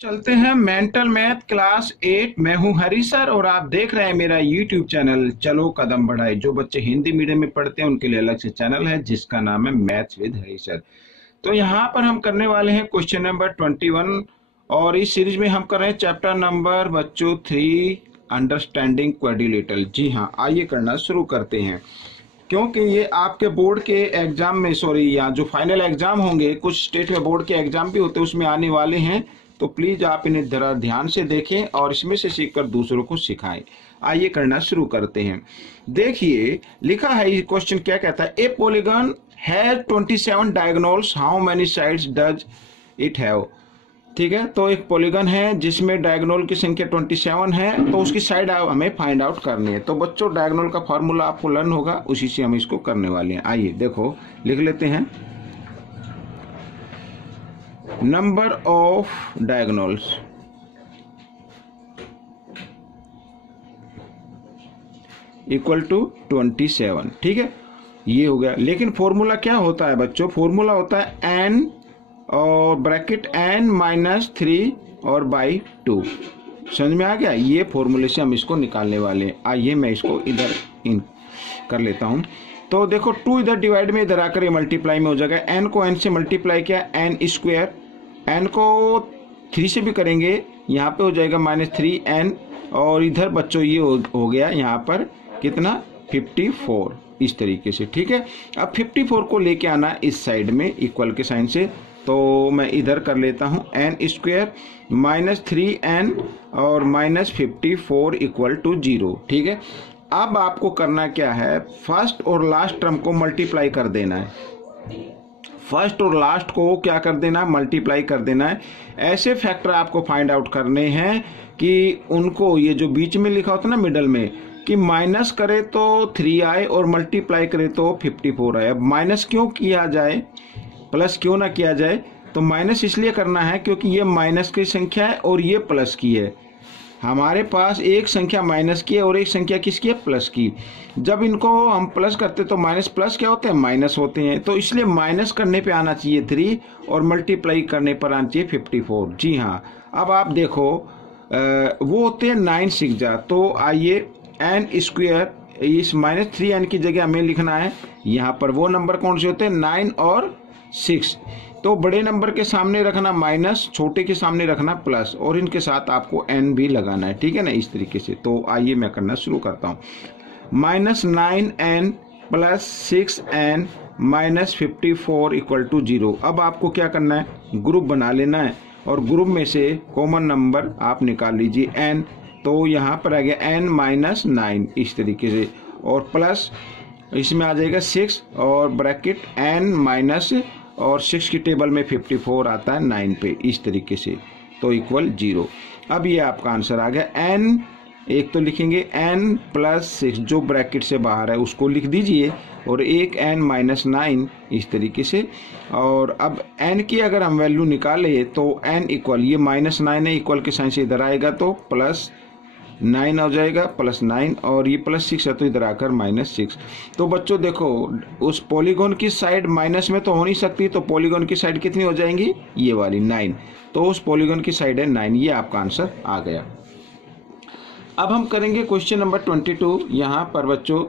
चलते हैं mental math class 8। मैं हूं हरी सर और आप देख रहे हैं मेरा यूट्यूब चैनल चलो कदम बढ़ाए। जो बच्चे हिंदी मीडियम में पढ़ते हैं उनके लिए अलग से चैनल है जिसका नाम है मैथ्स विद हरी सर। तो यहाँ पर हम करने वाले हैं क्वेश्चन नंबर 21 और इस सीरीज में हम कर रहे हैं चैप्टर नंबर बच्चों 3 अंडरस्टैंडिंग क्वाड्रिलेटरल। जी हाँ, आइए करना शुरू करते हैं। क्योंकि ये आपके बोर्ड के एग्जाम में या जो फाइनल एग्जाम होंगे, कुछ स्टेट में बोर्ड के एग्जाम भी होते हैं, उसमें आने वाले हैं। तो प्लीज आप इन्हें जरा ध्यान से देखें और इसमें से सीखकर दूसरों को सिखाएं। आइए करना शुरू करते हैं। देखिए लिखा है, ये क्वेश्चन क्या कहता है, ए polygon has 27 diagonals, how many sides does it have. ठीक है, तो एक पॉलीगन है जिसमें डायगोनल की संख्या 27 है, तो उसकी साइड हमें फाइंड आउट करनी है। तो बच्चों डायगोनल का फॉर्मूला आपको लर्न होगा, उसी से हम इसको करने वाले हैं। आइए देखो लिख लेते हैं, number of diagonals equal to 27। ठीक है, ये हो गया। लेकिन फॉर्मूला क्या होता है बच्चों, फॉर्मूला होता है n और ब्रैकेट n माइनस 3 और बाई 2। समझ में आ गया, ये फॉर्मूले से हम इसको निकालने वाले हैं। आइए मैं इसको इधर इन कर लेता हूं। तो देखो 2 इधर डिवाइड में, इधर आकर ये मल्टीप्लाई में हो जाएगा। n को n से मल्टीप्लाई किया, n स्क्वायर, n को 3 से भी करेंगे, यहाँ पे हो जाएगा -3n, और इधर बच्चों ये हो गया यहाँ पर कितना 54 इस तरीके से। ठीक है, अब 54 को लेके आना इस साइड में इक्वल के साइन से। तो मैं इधर कर लेता हूं n स्क्वायर -3n और -54 इक्वल टू 0। ठीक है, अब आपको करना क्या है, फर्स्ट और लास्ट टर्म को मल्टीप्लाई कर देना है। फर्स्ट और लास्ट को क्या कर देना, मल्टीप्लाई कर देना है। ऐसे फैक्टर आपको फाइंड आउट करने हैं कि उनको, ये जो बीच में लिखा होता है ना मिडल में, कि माइनस करे तो 3 आए और मल्टीप्लाई करे तो 54 आए। अब माइनस क्यों किया जाए, प्लस क्यों ना किया जाए, तो माइनस इसलिए करना है क्योंकि ये माइनस की संख्या है और ये प्लस की है। हमारे पास एक संख्या माइनस की है और एक संख्या किसकी है, प्लस की। जब इनको हम प्लस करते तो माइनस प्लस क्या होते हैं, माइनस होते हैं। तो इसलिए माइनस करने पे आना चाहिए 3 और मल्टीप्लाई करने पर आना चाहिए 54। जी हाँ, अब आप देखो वो होते हैं 9 6 जा। तो आइए n स्क्वायर, इस -3n की जगह हमें लिखना है यहाँ पर वो नंबर कौन से होते हैं, 9 और 6। तो बड़े नंबर के सामने रखना माइनस, छोटे के सामने रखना प्लस, और इनके साथ आपको n भी लगाना है। ठीक है ना, इस तरीके से। तो आइए मैं करना शुरू करता हूँ, -9n plus 6n minus 54 equal to 0। अब आपको क्या करना है, ग्रुप बना लेना है और ग्रुप में से कॉमन नंबर आप निकाल लीजिए n। तो यहाँ पर आ गया n माइनस 9 इस तरीके से, और प्लस इसमें आ जाएगा 6 और ब्रैकेट n माइनस, और 6 की टेबल में 54 आता है 9 पे इस तरीके से, तो इक्वल 0। अब ये आपका आंसर आ गया। n एक तो लिखेंगे n प्लस 6 जो ब्रैकेट से बाहर है उसको लिख दीजिए, और एक n माइनस 9 इस तरीके से। और अब n की अगर हम वैल्यू निकाले तो n इक्वल, ये -9 है, इक्वल के साइन से इधर आएगा तो +9 हो जाएगा, +9, और ये +6 है तो इधर आकर -6। तो बच्चों देखो, उस पॉलीगॉन की साइड माइनस में तो हो नहीं सकती, तो पॉलीगॉन की साइड कितनी हो जाएंगी, ये वाली 9। तो उस पॉलीगॉन की साइड है 9। ये आपका आंसर आ गया। अब हम करेंगे क्वेश्चन नंबर 22। यहाँ पर बच्चों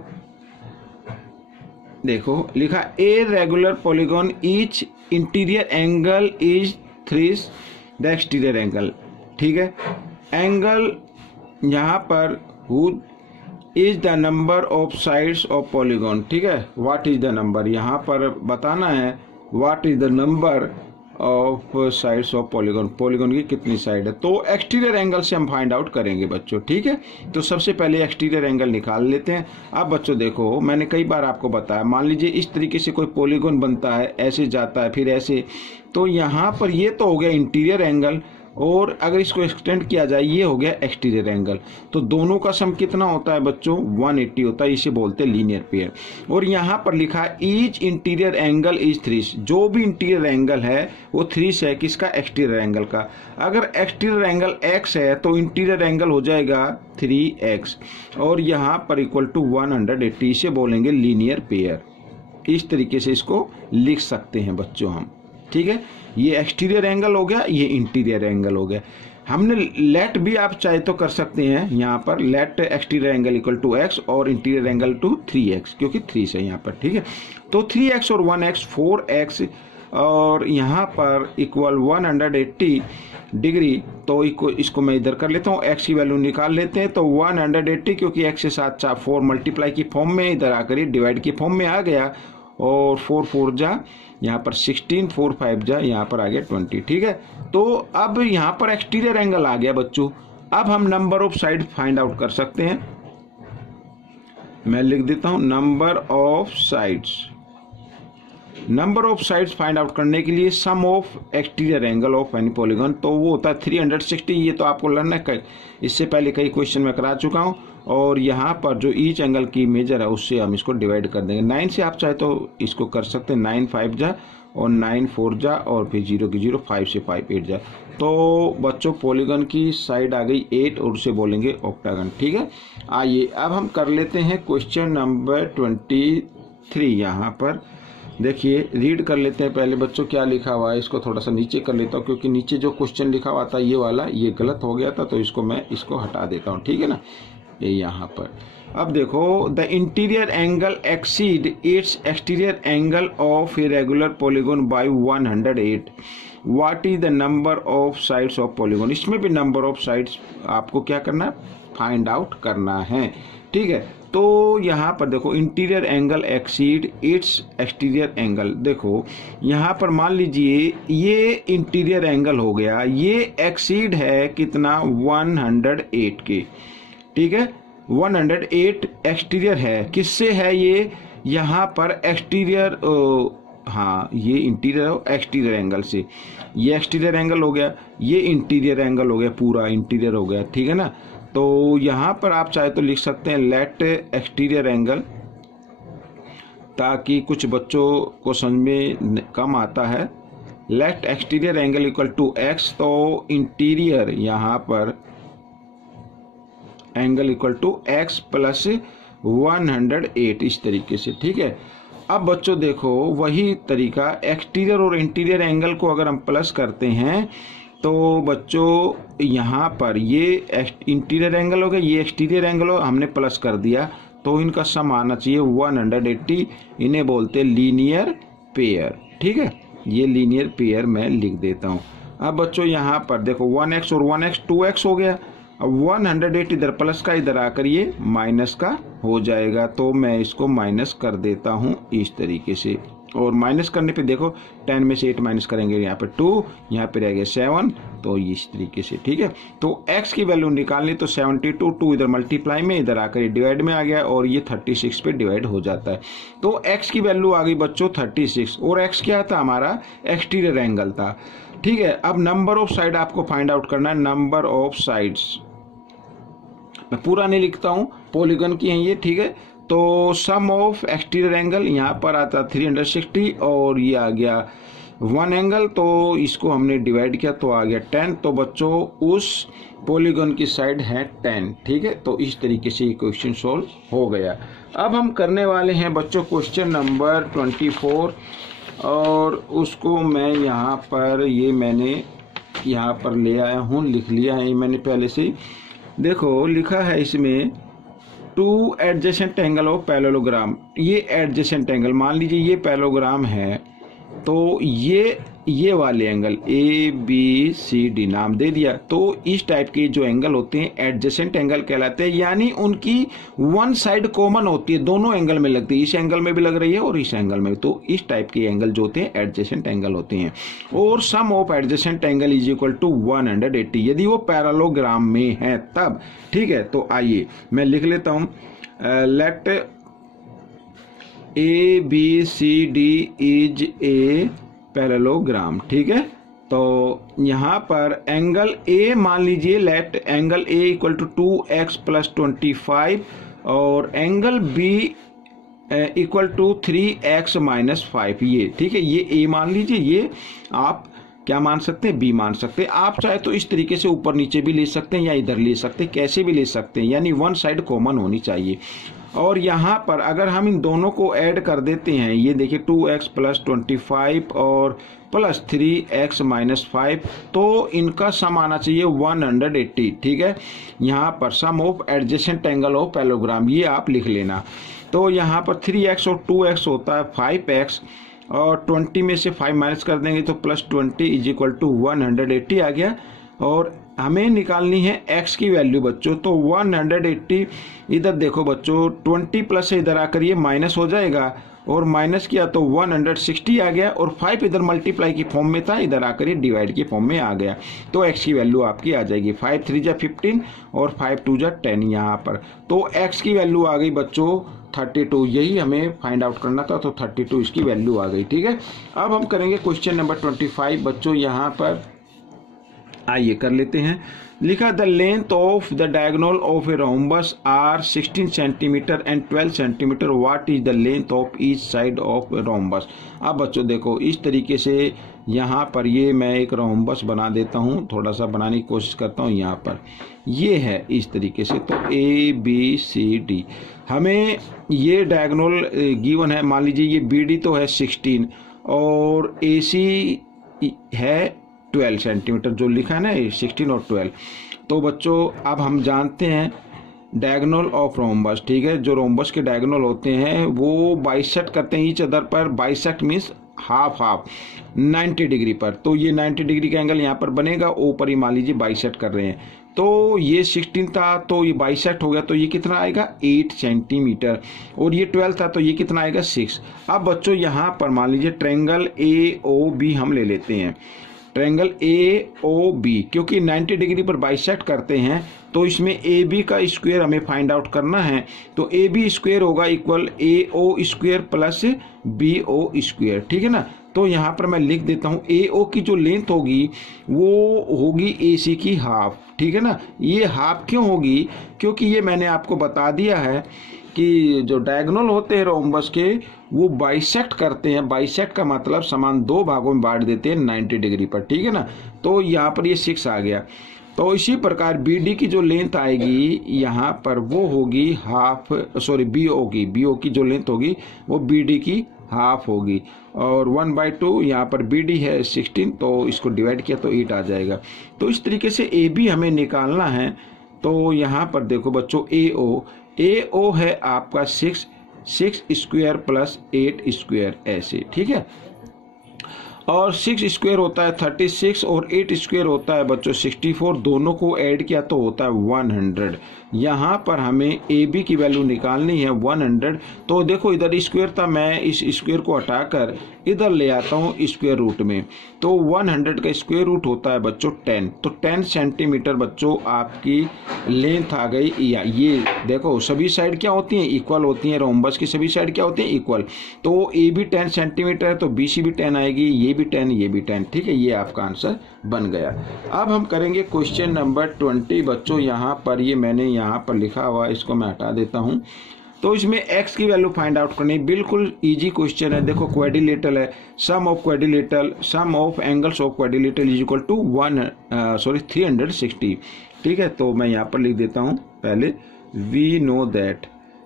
देखो लिखा, a regular polygon each interior angle is 3 the exterior angle. ठीक है, एंगल यहाँ पर who is the number of sides of polygon. ठीक है, व्हाट इज द नंबर, यहाँ पर बताना है what is the number of sides of polygon, polygon की कितनी साइड है। तो एक्सटीरियर एंगल से हम फाइंड आउट करेंगे बच्चों। ठीक है, तो सबसे पहले एक्सटीरियर एंगल निकाल लेते हैं। अब बच्चों देखो, मैंने कई बार आपको बताया, मान लीजिए इस तरीके से कोई पॉलीगॉन बनता है, ऐसे जाता है फिर ऐसे, तो यहाँ पर ये तो हो गया इंटीरियर एंगल, और अगर इसको एक्सटेंड किया जाए ये हो गया एक्सटीरियर एंगल। तो दोनों का सम कितना होता है बच्चों, 180 होता है, इसे बोलते हैं लीनियर पेयर। और यहाँ पर लिखा है ईच इंटीरियर एंगल इज 3, जो भी इंटीरियर एंगल है वो 3 है, किसका, एक्सटीरियर एंगल का। अगर एक्सटीरियर एंगल x है तो इंटीरियर एंगल हो जाएगा 3x, और यहाँ पर इक्वल टू 180, इसे बोलेंगे लीनियर पेयर। इस तरीके से इसको लिख सकते हैं बच्चों हम। ठीक है, ये एक्सटीरियर एंगल हो गया, ये इंटीरियर एंगल हो गया। हमने लेट भी आप चाहे तो कर सकते हैं, यहाँ पर let exterior angle equal to x और इंटीरियर एंगल टू 3x, क्योंकि 3 से यहाँ पर, ठीक है। तो 3x और 1x 4x और यहाँ पर इक्वल 180 डिग्री। तो इसको मैं इधर कर लेता हूँ, x की वैल्यू निकाल लेते हैं। तो 180 क्योंकि x के साथ 4 मल्टीप्लाई की फॉर्म में, इधर आकर ये डिवाइड की फॉर्म में आ गया, और 4 4 जा यहाँ पर 16, 4 5 जा यहाँ पर आ गया 20, ठीक है। तो अब यहाँ पर एक्सटीरियर एंगल आ गया बच्चों। अब हम number of side find out कर सकते हैं। मैं लिख देता हूँ number of sides. Number of sides find out करने के लिए sum of exterior angle of any polygon, तो वो होता है 360। ये तो आपको लर्न है, इससे पहले कई क्वेश्चन में करा चुका हूँ। और यहाँ पर जो ईच एंगल की मेजर है उससे हम इसको डिवाइड कर देंगे। 9 से आप चाहे तो इसको कर सकते हैं, 9 5 जा और 9 4 जा और फिर 0 की 0, 5 से 5 8 जा। तो बच्चों पॉलीगन की साइड आ गई 8 और उसे बोलेंगे ऑक्टागन, ठीक है। आइए अब हम कर लेते हैं क्वेश्चन नंबर 23। यहाँ पर देखिए, रीड कर लेते हैं पहले बच्चों क्या लिखा हुआ है। इसको थोड़ा सा नीचे कर लेता हूँ, क्योंकि नीचे जो क्वेश्चन लिखा हुआ था ये वाला, ये गलत हो गया था, तो इसको मैं हटा देता हूँ, ठीक है ना। ये यहाँ पर अब देखो, the interior angle exceed its exterior angle of a regular polygon by 108। What is the number of sides of polygon. इसमें भी नंबर ऑफ साइड्स आपको क्या करना है, फाइंड आउट करना है, ठीक है। तो यहाँ पर देखो, interior angle exceed its exterior angle. देखो यहाँ पर मान लीजिए ये इंटीरियर एंगल हो गया, ये एक्सीड है कितना, 108 के, ठीक है। 108 एक्सटीरियर है, किससे है ये, यहाँ पर एक्सटीरियर, हाँ ये इंटीरियर एक्सटीरियर एंगल से, ये एक्सटीरियर एंगल हो गया, ये इंटीरियर एंगल हो गया, पूरा इंटीरियर हो गया, ठीक है ना। तो यहाँ पर आप चाहे तो लिख सकते हैं लेट एक्सटीरियर एंगल, ताकि कुछ बच्चों को समझ में कम आता है। Let exterior angle equal to x, तो इंटीरियर यहाँ पर angle equal to x plus 108, इस तरीके से, ठीक है। अब बच्चों देखो वही तरीका, एक्सटीरियर और इंटीरियर एंगल को अगर हम प्लस करते हैं तो बच्चों यहाँ पर ये इंटीरियर एंगल हो गया, ये एक्सटीरियर एंगल हो, हमने प्लस कर दिया, तो इनका सम आना चाहिए 180। इन्हें बोलते हैं लीनियर पेयर, ठीक है। ये लीनियर पेयर मैं लिख देता हूँ। अब बच्चों यहाँ पर देखो 1x और 1x 2x हो गया। अब 108 इधर प्लस का, इधर आकर ये माइनस का हो जाएगा, तो मैं इसको माइनस कर देता हूँ इस तरीके से। और माइनस करने पे देखो 10 में से 8 माइनस करेंगे, यहाँ पे 2, यहाँ पे रह गया 7, तो इस तरीके से, ठीक है। तो x की वैल्यू निकालनी, तो 72, 2 इधर मल्टीप्लाई में, इधर आकर ये डिवाइड में आ गया, और ये 36 पे डिवाइड हो जाता है। तो x की वैल्यू आ गई बच्चों 36, और x क्या था हमारा, एक्सटीरियर एंगल था, ठीक है। अब नंबर ऑफ साइड आपको फाइंड आउट करना है, नंबर ऑफ साइड्स मैं पूरा नहीं लिखता हूँ, पॉलीगन की है ये, ठीक है। तो सम ऑफ एक्सटीरियर एंगल यहाँ पर आता 360, और ये आ गया 1 एंगल, तो इसको हमने डिवाइड किया तो आ गया 10। तो बच्चों उस पॉलीगन की साइड है 10, ठीक है। तो इस तरीके से ये क्वेश्चन सॉल्व हो गया। अब हम करने वाले हैं बच्चों क्वेश्चन नंबर 24, और उसको मैं यहाँ पर, ये मैंने यहाँ पर ले आया हूँ, लिख लिया है मैंने पहले से ही। देखो लिखा है इसमें 2 एडजेसेंट एंगल ऑफ पैरेललोग्राम। ये एडजेसेंट एंगल, मान लीजिए ये पैरेललोग्राम है, तो ये वाले एंगल ABCD नाम दे दिया। तो इस टाइप के जो एंगल होते हैं एडजेसेंट एंगल कहलाते हैं, यानी उनकी वन साइड कॉमन होती है, दोनों एंगल में लगती है, इस एंगल में भी लग रही है और इस एंगल में। तो इस टाइप के एंगल जो होते हैं एडजेसेंट एंगल होते हैं। और sum of adjacent angle is equal to 180, यदि वो पैरेललोग्राम में है तब, ठीक है। तो आइए मैं लिख लेता हूं, let ABCD is a parallelogram, ठीक है। तो यहाँ पर एंगल A मान लीजिए, let angle A equal to 2x plus 25, और angle B equal to 3x minus 5, ये ठीक है। ये A मान लीजिए, ये आप क्या मान सकते हैं, बी मान सकते हैं। आप चाहे तो इस तरीके से ऊपर नीचे भी ले सकते हैं या इधर ले सकते हैं, कैसे भी ले सकते हैं, यानी वन साइड कॉमन होनी चाहिए। और यहाँ पर अगर हम इन दोनों को ऐड कर देते हैं, ये देखिए 2x प्लस 25 और प्लस 3x माइनस 5, तो इनका सम आना चाहिए 180। ठीक है, यहाँ पर sum of adjacent angle of parallelogram, ये आप लिख लेना। तो यहाँ पर 3x और 2x होता है 5x, और 20 में से 5 माइनस कर देंगे तो प्लस 20 इज इक्वल टू 180 आ गया। और हमें निकालनी है x की वैल्यू बच्चों, तो 180 इधर देखो बच्चों 20 प्लस है, इधर आकर ये माइनस हो जाएगा, और माइनस किया तो 160 आ गया, और 5 इधर मल्टीप्लाई की फॉर्म में था, इधर आकर ये डिवाइड की फॉर्म में आ गया। तो x की वैल्यू आपकी आ जाएगी 5 3 जा 15 और 5 2 जा 10 यहाँ पर। तो x की वैल्यू आ गई बच्चों 32, यही हमें फाइंड आउट करना था, तो 32 इसकी वैल्यू आ गई। ठीक है, अब हम करेंगे क्वेश्चन नंबर 25 बच्चों। यहाँ पर आइए कर लेते हैं। लिखा the length of the diagonal of a rhombus are 16 centimetre and 12 centimetre, what is the length of each side of a rhombus. अब बच्चों देखो इस तरीके से यहाँ पर ये मैं एक रोम्बस बना देता हूँ, थोड़ा सा बनाने की कोशिश करता हूँ। यहाँ पर ये है इस तरीके से, तो ABCD हमें ये डायगोनल गिवन है। मान लीजिए ये BD तो है 16 और AC है 12 सेंटीमीटर, जो लिखा है ना 16 और 12। तो बच्चों अब हम जानते हैं डायगोनल ऑफ रोम्बस, ठीक है, जो रोम्बस के डायगोनल होते हैं वो बाइसेक्ट करते हैं ईच अदर पर। Bisect means half half 90 degree पर, तो ये 90 डिग्री का एंगल यहाँ पर बनेगा, ऊपर ही मान लीजिए बाइसेक्ट कर रहे हैं। तो ये 16 था तो ये बाइसेक्ट हो गया, तो ये कितना आएगा 8 सेंटीमीटर, और ये 12 था तो ये कितना आएगा 6। अब बच्चों यहाँ पर मान लीजिए ट्रायंगल AOB हम ले लेते हैं। ट्रायंगल AOB क्योंकि 90 डिग्री पर बाइसेक्ट करते हैं, तो इसमें AB का स्क्वायर हमें फाइंड आउट करना है। तो AB स्क्वायर होगा equal AO square plus BO square, ठीक है ना। तो यहाँ पर मैं लिख देता हूँ AO की जो लेंथ होगी वो होगी AC की हाफ, ठीक है ना। ये हाफ क्यों होगी, क्योंकि ये मैंने आपको बता दिया है कि जो डायगोनल होते हैं रोम्बस के वो बाइसेक्ट करते हैं। बाइसेक्ट का मतलब समान दो भागों में बांट देते हैं 90 डिग्री पर, ठीक है ना। तो यहाँ पर ये 6 आ गया। तो इसी प्रकार BD की जो लेंथ आएगी यहाँ पर वो होगी हाफ, सॉरी BO की जो लेंथ होगी वो BD की हाफ होगी, और 1/2 यहाँ पर BD है 16, तो इसको डिवाइड किया तो 8 आ जाएगा। तो इस तरीके से AB हमें निकालना है। तो यहाँ पर देखो बच्चों AO है आपका 6 स्क्वायर प्लस 8 स्क्वायर, ऐसे, ठीक है। और 6 स्क्वायर होता है 36 और 8 स्क्वायर होता है बच्चों 64, दोनों को ऐड किया तो होता है 100। यहाँ पर हमें AB की वैल्यू निकालनी है 100। तो देखो इधर स्क्वायर था, मैं इस स्क्वायर को हटाकर इधर ले आता हूँ स्क्वायर रूट में। तो 100 का स्क्वायर रूट होता है बच्चों 10, तो 10 सेंटीमीटर बच्चों आपकी लेंथ आ गई। या ये देखो सभी साइड क्या होती हैं, इक्वल होती हैं। रोम्बस की सभी साइड क्या होती हैं, इक्वल। तो AB 10 सेंटीमीटर है तो BC भी 10 आएगी, ये भी 10, ये भी 10, ठीक है। ये आपका आंसर बन गया। अब हम करेंगे क्वेश्चन नंबर 20 बच्चों। यहाँ पर ये मैंने यहाँ पर लिखा हुआ, इसको मैं हटा देता हूँ। तो इसमें x की वैल्यू फाइंड आउट करनी, बिल्कुल इजी क्वेश्चन है। देखो क्वाड्रिलेटरल है, sum of angles of quadrilateral is equal to 360, ठीक है। तो मैं यहाँ पर लिख देता हूँ पहले वी नो दैट।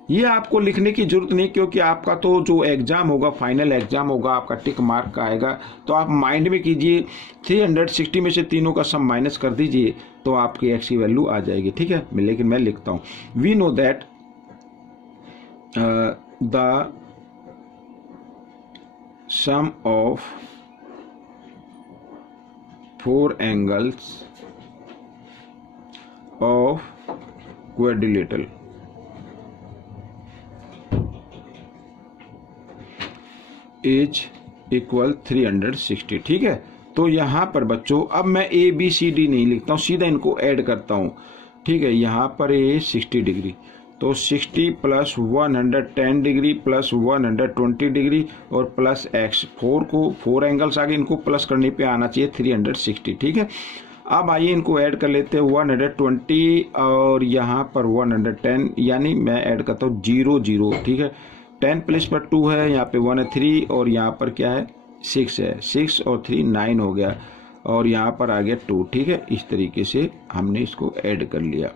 ये आपको लिखने की जरूरत नहीं, क्योंकि आपका तो जो एग्जाम होगा, फाइनल एग्जाम होगा, आपका टिक मार्क का आएगा। तो आप माइंड में कीजिए 360 में से तीनों का सम माइनस कर दीजिए तो आपकी x की वैल्यू आ जाएगी, ठीक है। लेकिन मैं लिखता हूँ we know that the sum of 4 angles of quadrilateral is equal 360, ठीक है। तो यहाँ पर बच्चों अब मैं ABCD नहीं लिखता हूँ, सीधा इनको ऐड करता हूँ, ठीक है। यहाँ पर ये 60 डिग्री, तो 60 प्लस 110 डिग्री प्लस 120 डिग्री और प्लस x, 4 एंगल्स आगे, इनको प्लस करने पे आना चाहिए 360, ठीक है। अब आइए इनको ऐड कर लेते हैं 120 और यहाँ पर 110, यानी मैं ऐड करता हूँ 0 0, ठीक है। 10 प्लस पर 2 है, यहाँ पे 1 है 3 और यहाँ पर क्या है 6 है, 6 और 3 9 हो गया। और यहाँ पर आ गया 2, ठीक है। इस तरीके से हमने इसको ऐड कर लिया,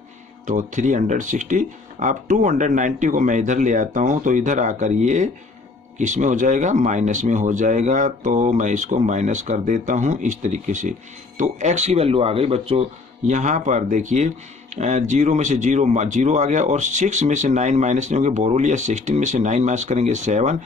तो 360। अब 290 को मैं इधर ले आता हूँ, तो इधर आकर ये किस में हो जाएगा, माइनस में हो जाएगा। तो मैं इसको माइनस कर देता हूँ इस तरीके से। तो x की वैल्यू आ गई बच्चों, यहाँ पर देखिए 0 में से 0 आ गया, और 6 में से 9 माइनस नहीं होंगे, बोरो लिया, 16 में से 9 माइनस करेंगे 7,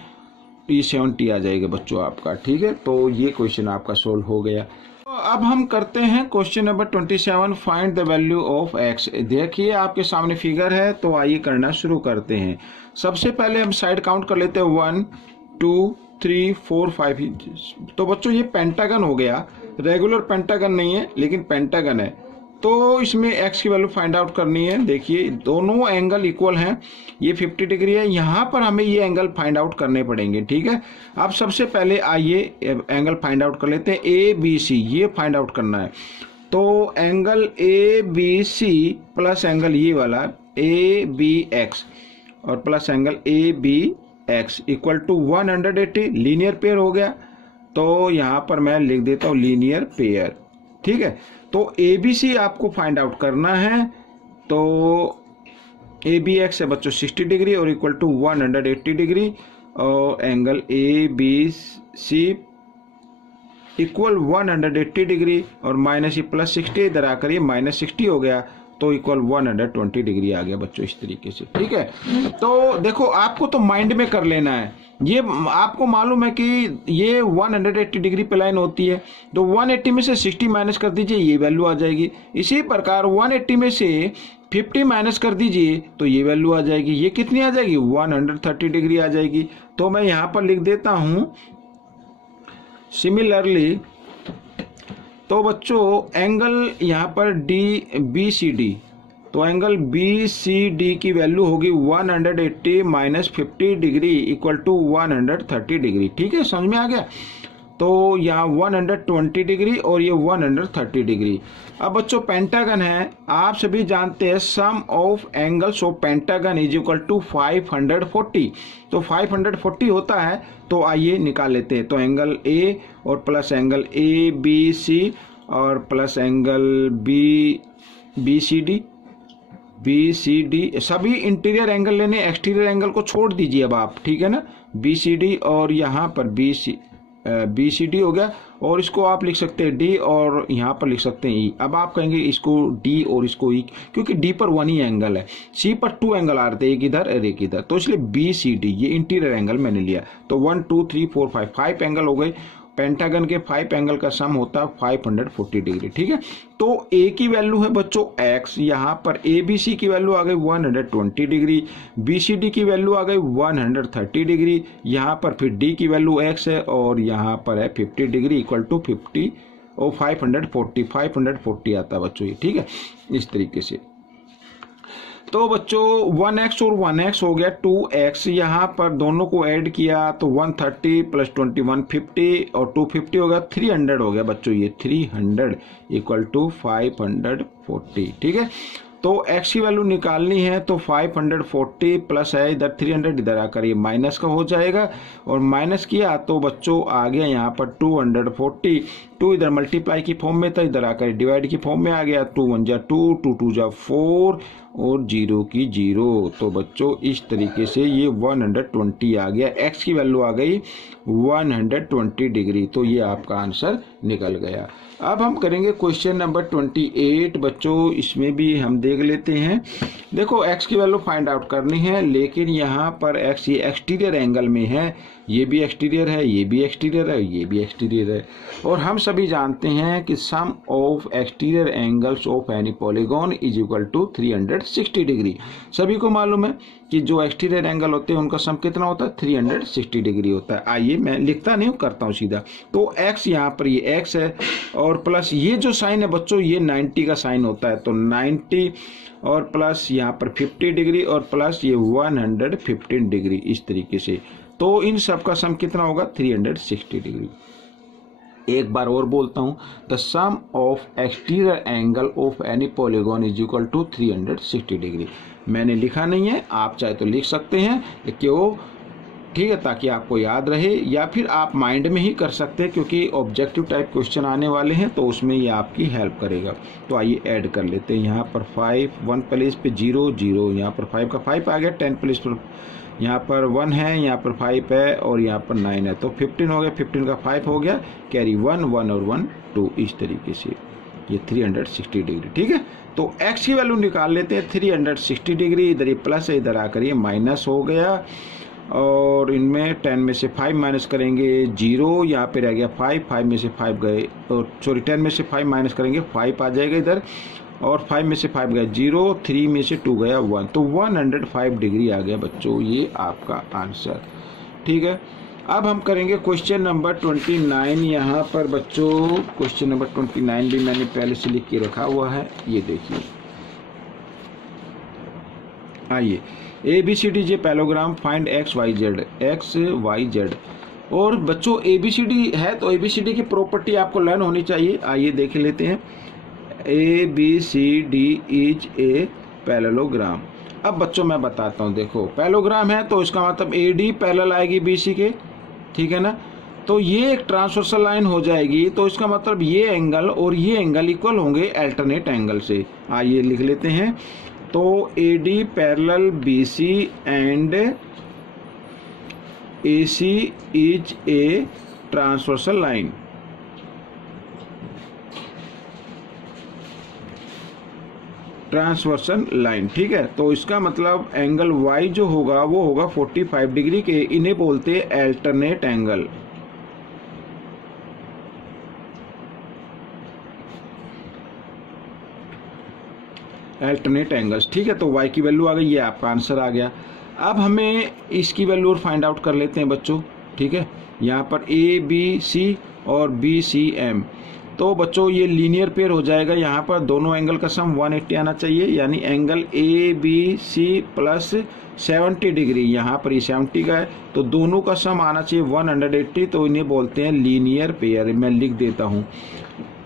ये 70 आ जाएगा बच्चों आपका, ठीक है। तो ये क्वेश्चन आपका सोल्व हो गया। तो अब हम करते हैं question number 27, find the value of x। देखिए आपके सामने फिगर है, तो आइए करना शुरू करते हैं। सबसे पहले हम साइड काउंट कर लेते हैं, 1 2 3 4 5। तो बच्चों ये पेंटागन हो गया, रेगुलर पेंटागन नहीं है लेकिन पेंटागन है। तो इसमें x की वैल्यू फाइंड आउट करनी है। देखिए दोनों एंगल इक्वल हैं, ये 50 डिग्री है, यहाँ पर हमें ये एंगल फाइंड आउट करने पड़ेंगे, ठीक है। अब सबसे पहले आइए एंगल फाइंड आउट कर लेते हैं, ABC, ये फाइंड आउट करना है। तो एंगल ABC प्लस एंगल ये वाला ABX और plus angle ABX equal to 180, linear pair हो गया। तो यहाँ पर मैं लिख देता हूँ लीनियर पेयर, ठीक है। तो ABC आपको फाइंड आउट करना है। तो ABX है बच्चों 60 डिग्री और इक्वल टू 180 डिग्री, और एंगल ABC इक्वल 180 डिग्री और माइनस ये प्लस 60, इधर आकर ये माइनस 60 हो गया, तो इक्वल 120 डिग्री आ गया बच्चों इस तरीके से, ठीक है। तो देखो आपको तो माइंड में कर लेना है, ये आपको मालूम है कि ये 180 डिग्री पे लाइन होती है, तो 180 में से 60 माइनस कर दीजिए, ये वैल्यू आ जाएगी। इसी प्रकार 180 में से 50 माइनस कर दीजिए तो ये वैल्यू आ जाएगी। ये कितनी आ जाएगी, 130 डिग्री आ जाएगी। तो मैं यहाँ पर लिख देता हूँ सिमिलरली। तो बच्चों एंगल यहाँ पर BCD, तो एंगल BCD की वैल्यू होगी 180 minus 50 degree equal to 130 degree, ठीक है, समझ में आ गया। तो यहाँ 120 डिग्री और ये 130 डिग्री। अब बच्चों पेंटागन है, आप सभी जानते हैं sum of angles of pentagon is equal to 540। तो 540 होता है, तो आइए निकाल लेते हैं। तो एंगल A और प्लस एंगल ABC और प्लस एंगल BCD, सभी इंटीरियर एंगल लेने, एक्सटीरियर एंगल को छोड़ दीजिए अब आप, ठीक है ना। BCD और यहाँ पर BCD हो गया, और इसको आप लिख सकते हैं D और यहाँ पर लिख सकते हैं E। अब आप कहेंगे इसको D और इसको E, क्योंकि D पर 1 ही एंगल है, C पर 2 एंगल आ रहे थे, एक इधर और एक इधर, तो इसलिए BCD ये इंटीरियर एंगल मैंने लिया। तो 1 2 3 4 5 एंगल हो गए। पेंटागन के 5 एंगल का सम होता है 540 डिग्री, ठीक है। तो A की वैल्यू है बच्चों X, यहाँ पर ABC की वैल्यू आ गई 120 डिग्री, BCD की वैल्यू आ गई 130 डिग्री, यहाँ पर फिर D की वैल्यू X है और यहाँ पर है 50 डिग्री इक्वल टू 50 और 540 आता है बच्चों ये, ठीक है, इस तरीके से। तो बच्चों 1x और 1x हो गया 2x, यहाँ पर दोनों को ऐड किया तो 130 प्लस 21 50 और 250 हो गया 300 हो गया बच्चों, ये 300 इक्वल टू 540, ठीक है। तो x की वैल्यू निकालनी है, तो 540 प्लस है इधर 300, इधर आकर ये माइनस का हो जाएगा, और माइनस किया तो बच्चों आ गया यहाँ पर 240, 2 इधर मल्टीप्लाई की फॉर्म में था, इधर आकर डिवाइड की फॉर्म में आ गया, 2 1 जा 2, 2 2 जा 4 और 0 की 0। तो बच्चों इस तरीके से ये 120 आ गया, x की वैल्यू आ गई 120 डिग्री, तो ये आपका आंसर निकल गया। अब हम करेंगे क्वेश्चन नंबर 28 बच्चों, इसमें भी हम देख लेते हैं। देखो x की वैल्यू फाइंड आउट करनी है, लेकिन यहाँ पर x ये एक्सटीरियर एंगल में है, ये भी एक्सटीरियर है, ये भी एक्सटीरियर है, ये भी एक्सटीरियर है, और हम सभी जानते हैं कि sum of exterior angles of any polygon is equal to 360 degree. सभी को मालूम है कि जो एक्सटीरियर एंगल होते हैं उनका सम कितना होता है, 360 डिग्री होता है। आइए मैं लिखता नहीं हूँ, करता हूँ सीधा। तो x यहाँ पर ये x है, और प्लस ये जो साइन है बच्चों ये 90 का साइन होता है, तो 90 और प्लस यहाँ पर 50 डिग्री और प्लस ये 115 डिग्री, इस तरीके से। तो इन सब का सम कितना होगा, 360 डिग्री। एक बार और बोलता हूँ, the sum of exterior angle of any polygon is equal to 360 degree. मैंने लिखा नहीं है, आप चाहे तो लिख सकते हैं, क्यों ठीक है, ताकि आपको याद रहे, या फिर आप माइंड में ही कर सकते हैं क्योंकि ऑब्जेक्टिव टाइप क्वेश्चन आने वाले हैं तो उसमें ये आपकी हेल्प करेगा। तो आइए ऐड कर लेते हैं। यहाँ पर 5, 1 प्लेस पे 0 0, यहाँ पर 5 का 5 आ गया, 10 प्लेस पर यहाँ पर 1 है, यहाँ पर 5 है और यहाँ पर 9 है, तो 15 हो गया, 15 का 5 हो गया, कैरी 1 1 और 1 2, इस तरीके से ये 360 डिग्री। ठीक है, तो x की वैल्यू निकाल लेते हैं 360 डिग्री, इधर ये प्लस है, इधर आकर ये माइनस हो गया, और इनमें 10 में से 5 माइनस करेंगे 0, यहाँ पे रह गया 5, 5 में से 5 गए, और सॉरी 10 में से 5 माइनस करेंगे 5 आ जाएगा इधर, और 5 में से 5 गया 0, 3 में से 2 गया 1, तो 105 डिग्री आ गया बच्चों, ये आपका आंसर। ठीक है, अब हम करेंगे क्वेश्चन नंबर 29। यहाँ पर बच्चों क्वेश्चन नंबर 29 भी मैंने पहले से लिख के रखा हुआ है, ये देखिए। आइए, ABCD पैलोग्राम फाइंड XYZ। और बच्चों ABCD है तो ABCD की प्रॉपर्टी आपको लर्न होनी चाहिए। आइए देख लेते हैं। ABCD is a parallelogram. अब बच्चों मैं बताता हूँ, देखो पैरेललोग्राम है तो इसका मतलब AD पैरेलल आएगी BC के, ठीक है ना, तो ये एक ट्रांसवर्सल लाइन हो जाएगी, तो इसका मतलब ये एंगल और ये एंगल इक्वल होंगे अल्टरनेट एंगल से। आइए लिख लेते हैं, तो AD parallel BC and AC is a transversal line. Transversal line, ठीक है, तो इसका मतलब एंगल Y जो होगा वो होगा 45 डिग्री के, इन्हें बोलते हैं अल्टरनेट एंगल। अल्टरनेट एंगल्स, ठीक है, तो Y की वैल्यू आ गई, ये आपका आंसर आ गया। अब हमें इसकी वैल्यू और फाइंड आउट कर लेते हैं बच्चों। ठीक है, यहाँ पर ABC और BCM, तो बच्चों ये लीनियर पेयर हो जाएगा। यहाँ पर दोनों एंगल का सम 180 आना चाहिए, यानी एंगल ABC प्लस 70 डिग्री, यहाँ पर ये 70 का है, तो दोनों का सम आना चाहिए 180, तो इन्हें बोलते हैं लीनियर पेयर। मैं लिख देता हूँ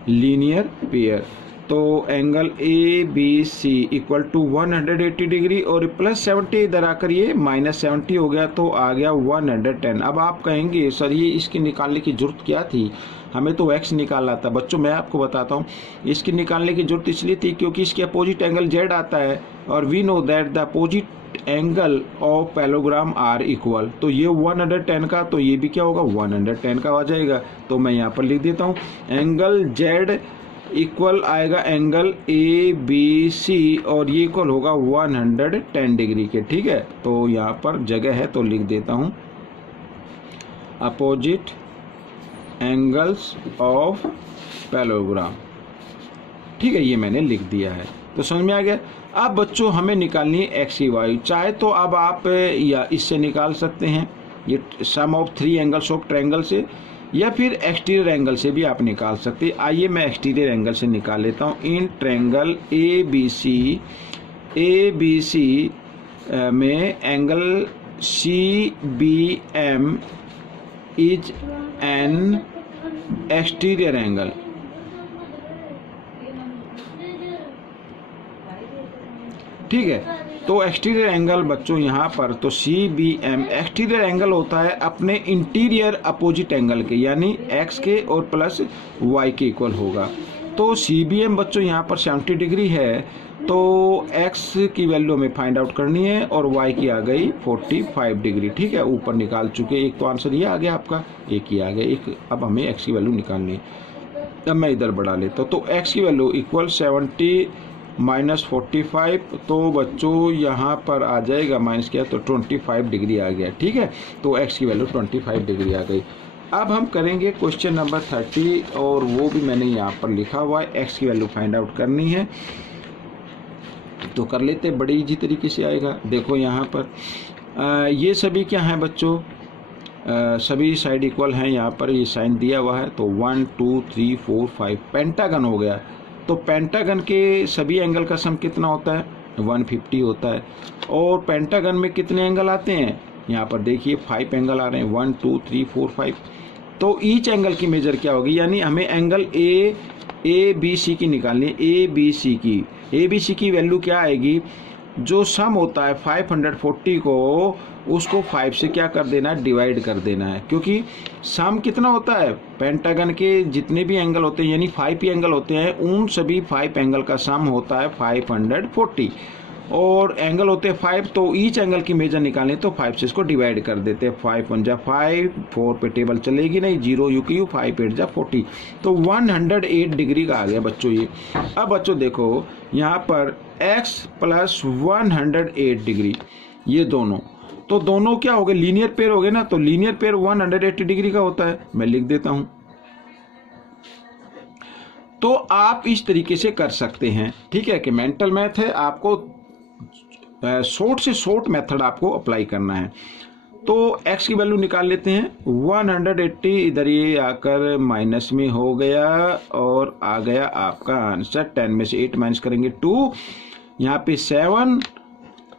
लीनियर पेयर। तो angle ABC equal to 180 degree और प्लस 70 इधर आकर ये माइनस 70 हो गया, तो आ गया 110। अब आप कहेंगे सर ये इसकी निकालने की जरूरत क्या थी, हमें तो x निकालना था। बच्चों मैं आपको बताता हूँ, इसकी निकालने की जरूरत इसलिए थी क्योंकि इसके अपोजिट एंगल z आता है, और we know that the opposite angle of parallelogram are equal, तो ये 110 का, तो ये भी क्या होगा 110 का आ जाएगा। तो मैं यहाँ पर लिख देता हूँ एंगल z इक्वल आएगा एंगल ABC, और ये इक्वल होगा 110 डिग्री के। ठीक है, तो यहाँ पर जगह है तो लिख देता हूँ अपोजिट एंगल्स ऑफ पैरेललोग्राम। ठीक है, ये मैंने लिख दिया है, तो समझ में आ गया। अब बच्चों हमें निकालनी है x की वैल्यू, चाहे तो अब आप या इससे निकाल सकते हैं, ये सम ऑफ 3 एंगल्स ऑफ ट्रायंगल से, या फिर एक्सटीरियर एंगल से भी आप निकाल सकते हैं। आइए मैं एक्सटीरियर एंगल से निकाल लेता हूँ। इन ट्रायंगल ABC में angle CBM is an exterior angle. ठीक है, तो एक्सटीरियर एंगल बच्चों यहाँ पर तो CBM एक्सटीरियर एंगल होता है अपने इंटीरियर अपोजिट एंगल के, यानी x के और प्लस y के इक्वल होगा। तो CBM बच्चों यहाँ पर 70 डिग्री है, तो x की वैल्यू हमें फाइंड आउट करनी है, और y की आ गई 45 डिग्री। ठीक है, ऊपर निकाल चुके, एक तो आंसर ये आ गया आपका, एक ही आ गया, एक। अब हमें x की वैल्यू निकालनी है, अब मैं इधर बढ़ा लेता हूँ, तो x की वैल्यू इक्वल 70 माइनस 45, तो बच्चों यहाँ पर आ जाएगा माइनस किया तो 25 डिग्री आ गया। ठीक है, तो x की वैल्यू 25 डिग्री आ गई। अब हम करेंगे क्वेश्चन नंबर 30, और वो भी मैंने यहाँ पर लिखा हुआ है, x की वैल्यू फाइंड आउट करनी है, तो कर लेते, बड़ी इजी तरीके से आएगा। देखो यहाँ पर ये सभी क्या हैं बच्चों, सभी साइड इक्वल हैं, यहाँ पर ये साइन दिया हुआ है, तो 1 2 3 4 5 पेंटागन हो गया। तो पेंटागन के सभी एंगल का सम कितना होता है 150 होता है, और पेंटागन में कितने एंगल आते हैं, यहाँ पर देखिए 5 एंगल आ रहे हैं, 1 2 3 4 5। तो ईच एंगल की मेजर क्या होगी, यानी हमें एंगल ABC की निकालनी है। ABC की वैल्यू क्या आएगी, जो सम होता है 540 को, उसको 5 से क्या कर देना है, डिवाइड कर देना है, क्योंकि सम कितना होता है, पेंटागन के जितने भी एंगल होते हैं यानी 5 ही एंगल होते हैं, उन सभी 5 एंगल का सम होता है 540, और एंगल होते हैं 5, तो ईच एंगल की मेजर निकालें तो 5 से इसको डिवाइड कर देते हैं। 5 1 जा 5, 4 पे टेबल चलेगी नहीं, 0 यू की यू, 5 8 जा 40, तो 108 डिग्री का आ गया बच्चों ये। अब बच्चों देखो यहाँ पर x प्लस 108 डिग्री, ये दोनों, तो दोनों क्या हो गए, लीनियर पेयर हो गए ना, तो लीनियर पेयर 180 डिग्री का होता है, मैं लिख देता हूं। तो आप इस तरीके से कर सकते हैं, ठीक है, कि मेंटल मैथ है, आपको शॉर्ट से शॉर्ट मेथड आपको अप्लाई करना है। तो x की वैल्यू निकाल लेते हैं, 180 इधर ये आकर माइनस में हो गया, और आ गया आपका आंसर 10 में से 8 माइनस करेंगे 2, यहाँ पे 7,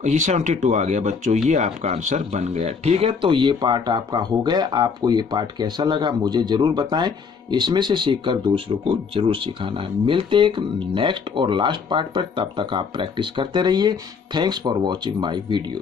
ये 72 आ गया बच्चों, ये आपका आंसर बन गया। ठीक है, तो ये पार्ट आपका हो गया। आपको ये पार्ट कैसा लगा मुझे जरूर बताएं, इसमें से सीखकर दूसरों को जरूर सिखाना है। मिलते एक नेक्स्ट और लास्ट पार्ट पर, तब तक आप प्रैक्टिस करते रहिए। Thanks for watching my video.